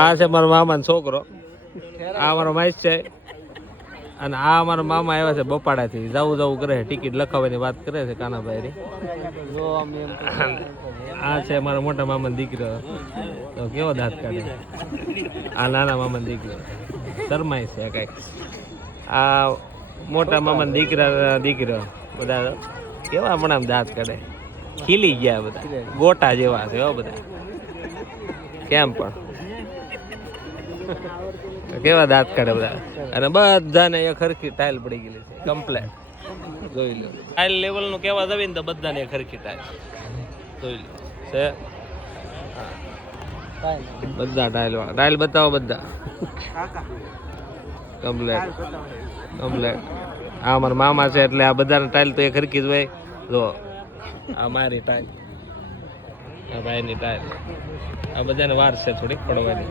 આ છે મારો મામાનો છોકરો, આ મારો માઈસ છે, અને આ અમારા મામા આવ્યા છે બપાડાથી. જવું કરે છે, ટિકિટ લખાવવાની વાત કરે છે કાનાભાઈ. આ છે મારા મોટા મામાનો દીકરો, તો કેવો દાંત કાઢે. આ નાના મામાનો દીકરો શરમાય છે કઈક. આ મોટા મામાનો દીકરો બધા કેવા પણ આમ દાંત કાઢે, ખીલી ગયા બધા, ગોટા જેવા છે બધા કેમ પણ કેવા દાંત કાઢે બધા. અને બધાને એક હરખી ટાઈલ પડી ગયેલી છે કમ્પ્લેટ. જોઈ લો ટાઈલ લેવલ નું કેવા જવી ને તો બધાને એક હરખી ટાઈલ જોઈ લો છે. બધા ટાઈલ બતાવો, બધા કમ્પ્લેટ. આ મારા મામા છે એટલે આ બધાને ટાઈલ તો એક હરખી જ હોય. જો આ મારી ટાઈલ, આ ભાઈની ટાઈલ, આ બધાને વાર છે થોડીક પડવાની.